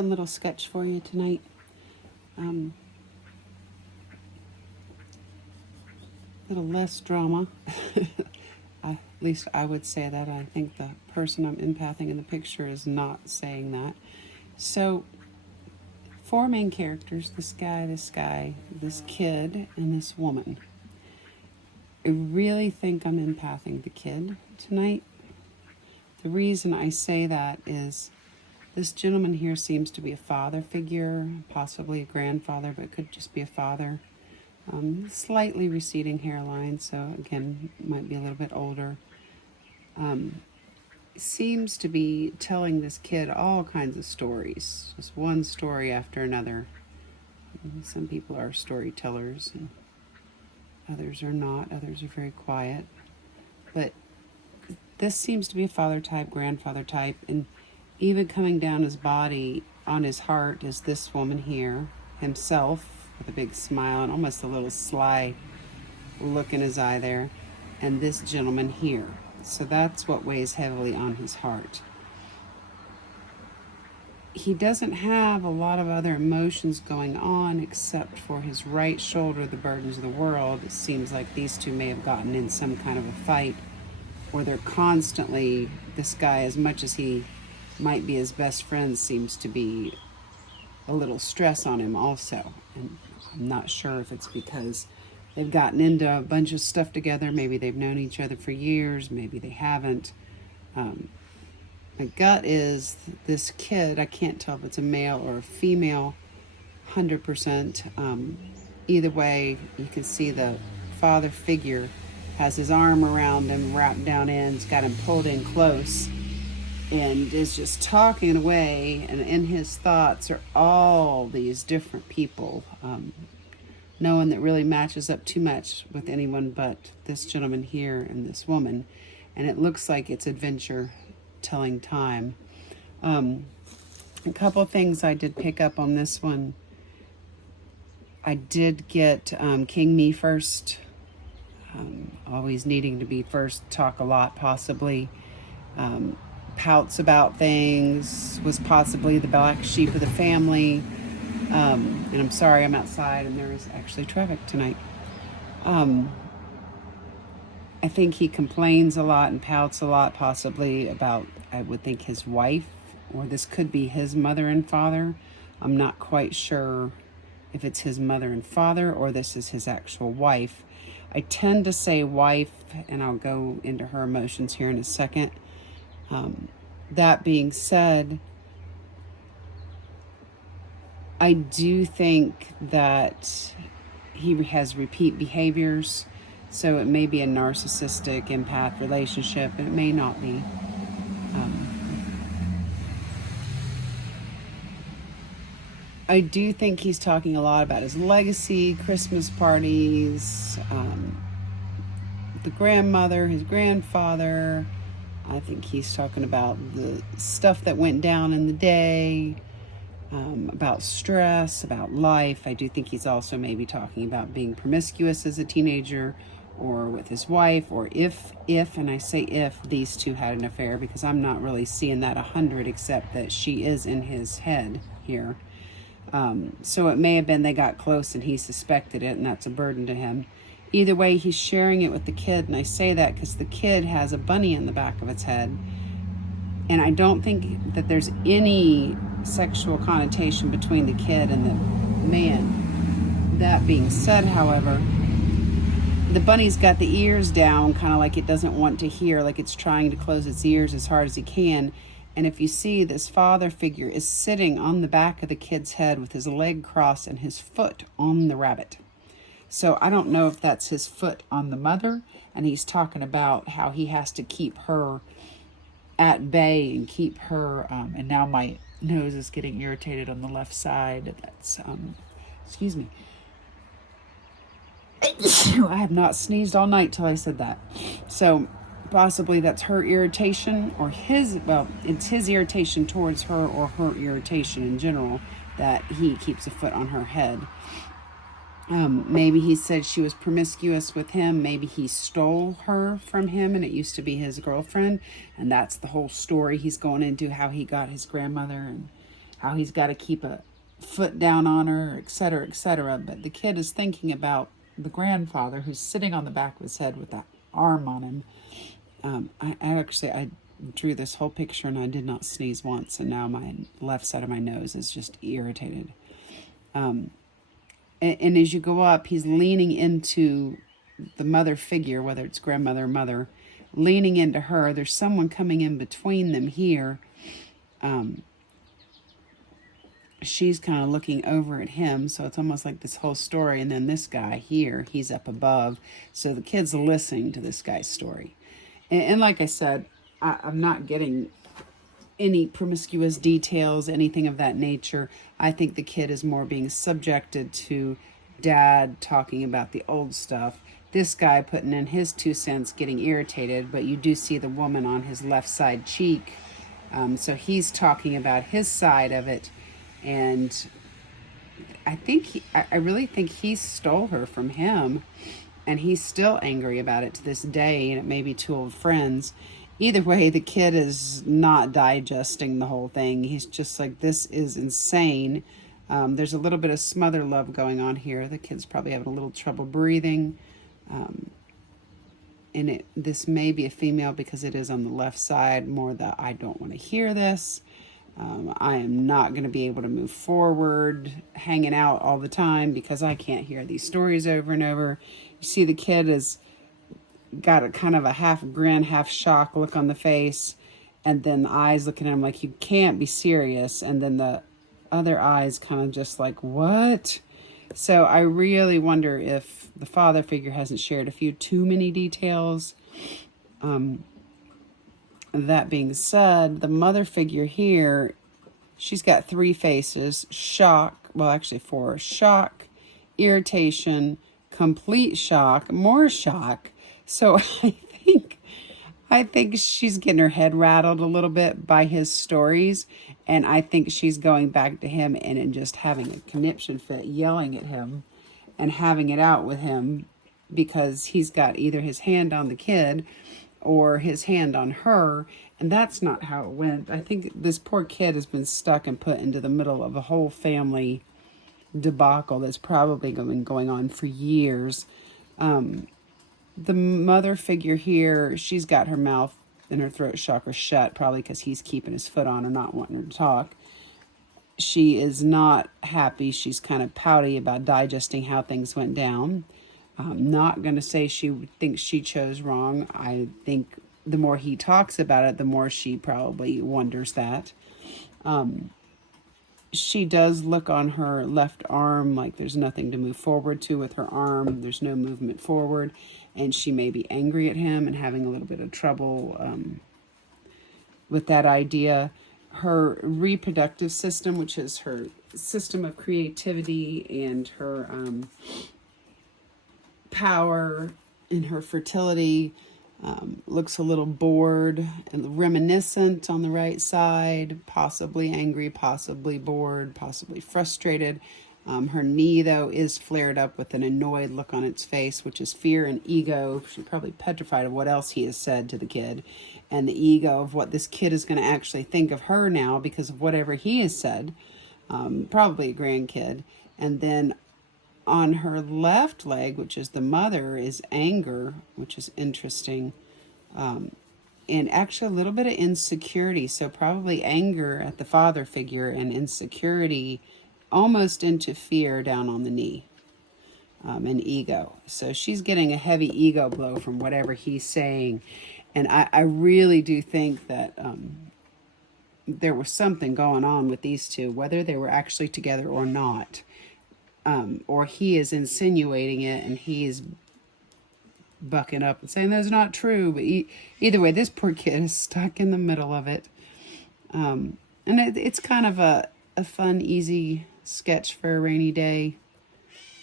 fun little sketch for you tonight. Little less drama. At least I would say that. I think the person I'm empathing in the picture is not saying that. So, 4 main characters, this guy, this kid, and this woman. I really think I'm empathing the kid tonight. The reason I say that is this gentleman here seems to be a father figure, possibly a grandfather, but it could just be a father. Slightly receding hairline, so again, might be a little bit older. Seems to be telling this kid all kinds of stories, just one story after another. Some people are storytellers, and others are not. Others are very quiet. But this seems to be a father type, grandfather type, and even coming down his body, on his heart, is this woman here, himself, with a big smile and almost a little sly look in his eye there, and this gentleman here. So that's what weighs heavily on his heart. He doesn't have a lot of other emotions going on except for his right shoulder, the burdens of the world. It seems like these two may have gotten in some kind of a fight, or they're constantly, this guy, as much as he might be his best friend, seems to be a little stress on him also. And I'm not sure if it's because they've gotten into a bunch of stuff together. Maybe they've known each other for years. Maybe they haven't. My gut is this kid, I can't tell if it's a male or a female, 100%. Either way, you can see the father figure has his arm around him, wrapped down in, he's got him pulled in close, and is just talking away, and in his thoughts are all these different people. No one that really matches up too much with anyone but this gentleman here and this woman. And it looks like it's adventure telling time. A couple of things I did pick up on this one. I did get King Me first. Always needing to be first, talk a lot possibly. Pouts about things, was possibly the black sheep of the family. And I'm sorry, I'm outside and there is actually traffic tonight. I think he complains a lot and pouts a lot, possibly about, I would think, his wife, or this could be his mother and father. I'm not quite sure if it's his mother and father or this is his actual wife. I tend to say wife, and I'll go into her emotions here in a second. That being said, I do think that he has repeat behaviors, so it may be a narcissistic empath relationship, and it may not be. I do think he's talking a lot about his legacy, Christmas parties, the grandmother, his grandfather. I think he's talking about the stuff that went down in the day, about stress, about life. I do think he's also maybe talking about being promiscuous as a teenager, or with his wife, or if, and I say if, these two had an affair, because I'm not really seeing that 100, except that she is in his head here. So it may have been they got close and he suspected it, and that's a burden to him. Either way, he's sharing it with the kid, and I say that because the kid has a bunny in the back of its head, and I don't think that there's any sexual connotation between the kid and the man. That being said, however, the bunny's got the ears down, kind of like it doesn't want to hear, like it's trying to close its ears as hard as it can. And if you see, this father figure is sitting on the back of the kid's head with his leg crossed and his foot on the rabbit. So I don't know if that's his foot on the mother, and he's talking about how he has to keep her at bay and keep her, and now my nose is getting irritated on the left side. That's, excuse me. I have not sneezed all night till I said that. So possibly that's her irritation, or his, well, it's his irritation towards her, or her irritation in general, that he keeps a foot on her head. Maybe he said she was promiscuous with him. Maybe he stole her from him and it used to be his girlfriend. And that's the whole story he's going into, how he got his grandmother how he's got to keep a foot down on her, etc., etc. But the kid is thinking about the grandfather who's sitting on the back of his head with that arm on him. I drew this whole picture and I did not sneeze once, and now my left side of my nose is just irritated. And as you go up, he's leaning into the mother figure, whether it's grandmother or mother, leaning into her. There's someone coming in between them here. She's kind of looking over at him, so it's almost like this whole story. And then this guy here, he's up above, so the kid's listening to this guy's story. And like I said, I'm not getting any promiscuous details, anything of that nature. I think the kid is more being subjected to dad talking about the old stuff. This guy putting in his 2 cents, getting irritated, but you do see the woman on his left side cheek. So he's talking about his side of it. And I really think he stole her from him. And he's still angry about it to this day. And it may be 2 old friends. Either way, the kid is not digesting the whole thing. He's just like, this is insane. There's a little bit of smother love going on here. The kid's probably having a little trouble breathing. And this may be a female because it is on the left side, more the I don't want to hear this. I am not going to be able to move forward, hanging out all the time because I can't hear these stories over and over. You see the kid has got a kind of a half grin, half shock look on the face, and then the eyes looking at him like, you can't be serious. And then the other eyes kind of just like, what? So I really wonder if the father figure hasn't shared a few too many details. That being said, the mother figure here, she's got 3 faces: shock, well actually 4, shock, irritation, complete shock, more shock. So I think she's getting her head rattled a little bit by his stories, and I think she's going back to him and just having a conniption fit, yelling at him and having it out with him because he's got either his hand on the kid or his hand on her, and that's not how it went. I think this poor kid has been stuck and put into the middle of a whole family debacle that's probably been going on for years. The mother figure here, she's got her mouth and her throat chakra shut, probably because he's keeping his foot on her, not wanting her to talk. She is not happy. She's kind of pouty about digesting how things went down. I'm not going to say she thinks she chose wrong. I think the more he talks about it, the more she probably wonders that. She does look on her left arm like there's nothing to move forward to with her arm. There's no movement forward. And she may be angry at him and having a little bit of trouble with that idea. Her reproductive system, which is her system of creativity and her power and her fertility, looks a little bored and reminiscent on the right side, possibly angry, possibly bored, possibly frustrated. Her knee, though, is flared up with an annoyed look on its face, which is fear and ego. She's probably petrified of what else he has said to the kid, and the ego of what this kid is going to actually think of her now because of whatever he has said, probably a grandkid. And then on her left leg, which is the mother, is anger, which is interesting. And actually a little bit of insecurity. So probably anger at the father figure and insecurity almost into fear down on the knee, and ego. So she's getting a heavy ego blow from whatever he's saying. And I really do think that there was something going on with these two, whether they were actually together or not. Or he is insinuating it and he is bucking up and saying that's not true. But either way, this poor kid is stuck in the middle of it. And it's kind of a fun, easy sketch for a rainy day.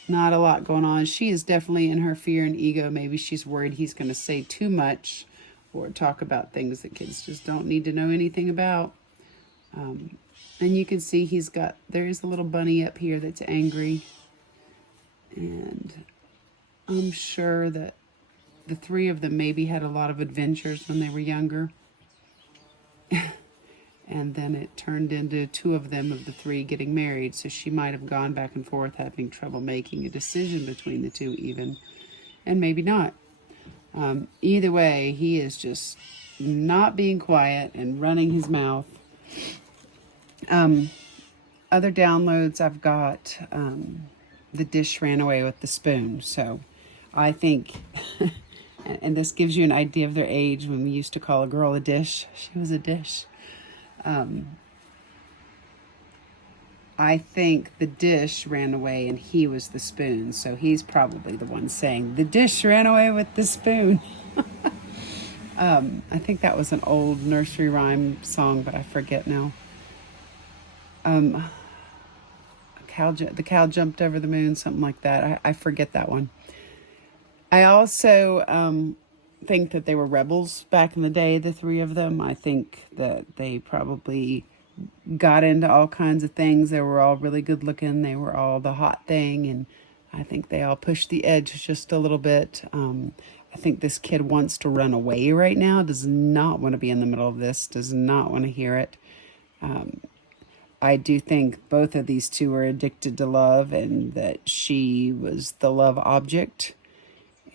Not a lot going on. She is definitely in her fear and ego. Maybe she's worried he's going to say too much or talk about things that kids just don't need to know anything about. And you can see there's a little bunny up here that's angry. And I'm sure that the 3 of them maybe had a lot of adventures when they were younger. and then it turned into two of them of the three getting married. So she might have gone back and forth, having trouble making a decision between the two even, and maybe not. Either way, he is just not being quiet and running his mouth. Other downloads I've got, the dish ran away with the spoon. So I think, and this gives you an idea of their age, when we used to call a girl a dish, she was a dish. I think the dish ran away and he was the spoon. So he's probably the one saying, the dish ran away with the spoon. I think that was an old nursery rhyme song, but I forget now. The cow jumped over the moon, something like that. I forget that one. I also think that they were rebels back in the day, the three of them. I think that they probably got into all kinds of things. They were all really good looking. They were all the hot thing. And I think they all pushed the edge just a little bit. I think this kid wants to run away right now, does not want to be in the middle of this, does not want to hear it. I do think both of these two are addicted to love, and that she was the love object.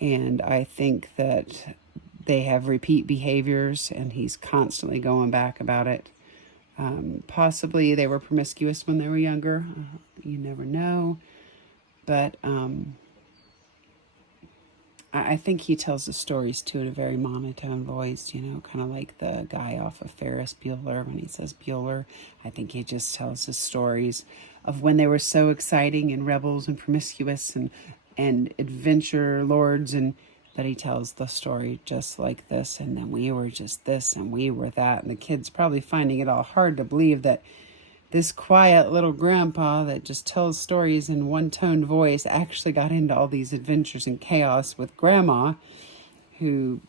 And I think that they have repeat behaviors, and he's constantly going back about it. Possibly they were promiscuous when they were younger. You never know. But I think he tells the stories too in a very monotone voice, you know, kind of like the guy off of Ferris Bueller when he says Bueller. I think he just tells his stories of when they were so exciting and rebels and promiscuous and adventure lords, and that he tells the story just like this, and then we were just this and we were that. And the kid's probably finding it all hard to believe that this quiet little grandpa that just tells stories in one-tone voice actually got into all these adventures and chaos with grandma, who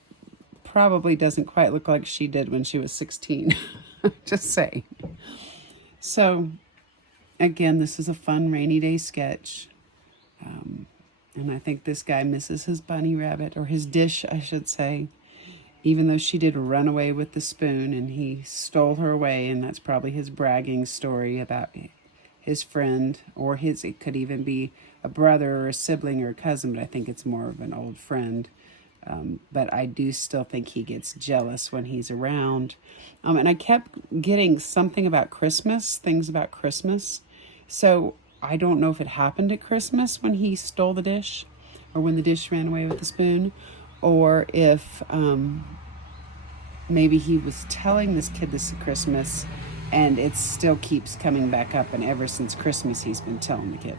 probably doesn't quite look like she did when she was 16. Just saying. So, again, this is a fun rainy day sketch. And I think this guy misses his bunny rabbit, or his dish, I should say, even though she did run away with the spoon and he stole her away. And that's probably his bragging story about his friend, or it could even be a brother or a sibling or a cousin, but I think it's more of an old friend. But I do still think he gets jealous when he's around. And I kept getting something about Christmas, things about Christmas. So I don't know if it happened at Christmas when he stole the dish, or when the dish ran away with the spoon, or if maybe he was telling this kid this at Christmas and it still keeps coming back up, and ever since Christmas he's been telling the kid.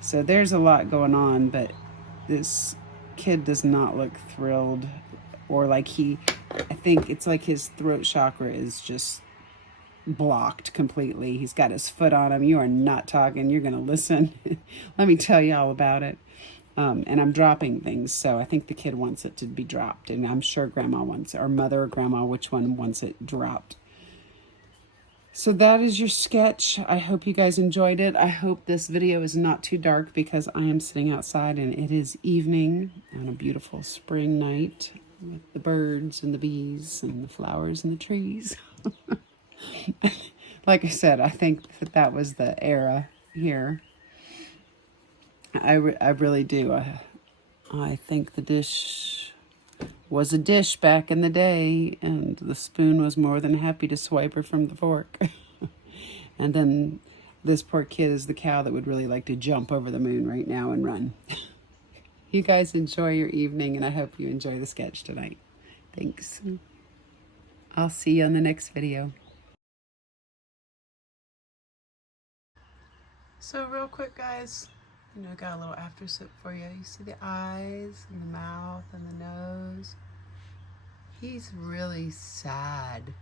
So there's a lot going on, but this kid does not look thrilled, or like I think it's like his throat chakra is just blocked completely. He's got his foot on him. You are not talking. You're going to listen. Let me tell you all about it. And I'm dropping things, so I think the kid wants it to be dropped, and I'm sure grandma wants it, or mother or grandma, which one wants it dropped. So that is your sketch. I hope you guys enjoyed it. I hope this video is not too dark, because I am sitting outside and it is evening on a beautiful spring night with the birds and the bees and the flowers and the trees. Like I said, I think that was the era here. I really do. I think the dish was a dish back in the day, and the spoon was more than happy to swipe her from the fork. And then this poor kid is the cow that would really like to jump over the moon right now and run. You guys enjoy your evening, and I hope you enjoy the sketch tonight. Thanks. I'll see you on the next video. So real quick, guys, I got a little after sip for you. You see the eyes and the mouth and the nose? He's really sad. You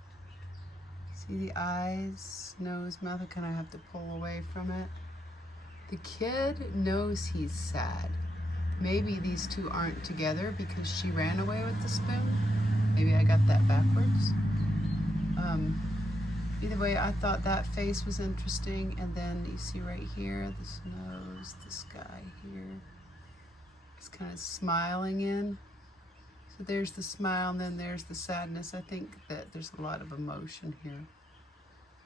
see the eyes, nose, mouth? I kind of have to pull away from it. The kid knows he's sad. Maybe these two aren't together because she ran away with the spoon. Maybe I got that backwards. Either way, I thought that face was interesting. And then you see right here, this nose, this guy here, he's kind of smiling in. So there's the smile, and then there's the sadness. I think that there's a lot of emotion here.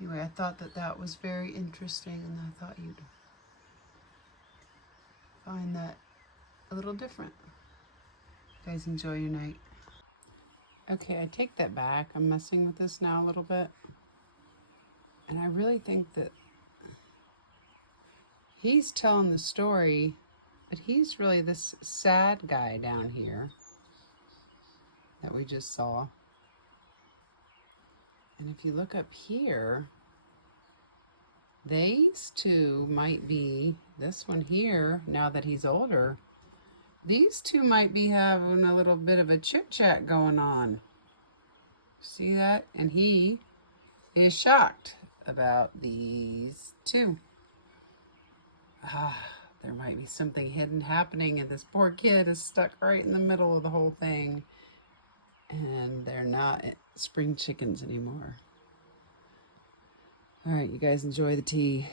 Anyway, I thought that that was very interesting, and I thought you'd find that a little different. You guys enjoy your night. Okay, I take that back. I'm messing with this now a little bit. And I really think that he's telling the story, but he's really this sad guy down here that we just saw. And if you look up here, these two might be, this one here, now that he's older, these two might be having a little bit of a chit-chat going on. See that? And he is shocked about these two. There might be something hidden happening, and this poor kid is stuck right in the middle of the whole thing. And they're not spring chickens anymore. All right, you guys enjoy the tea.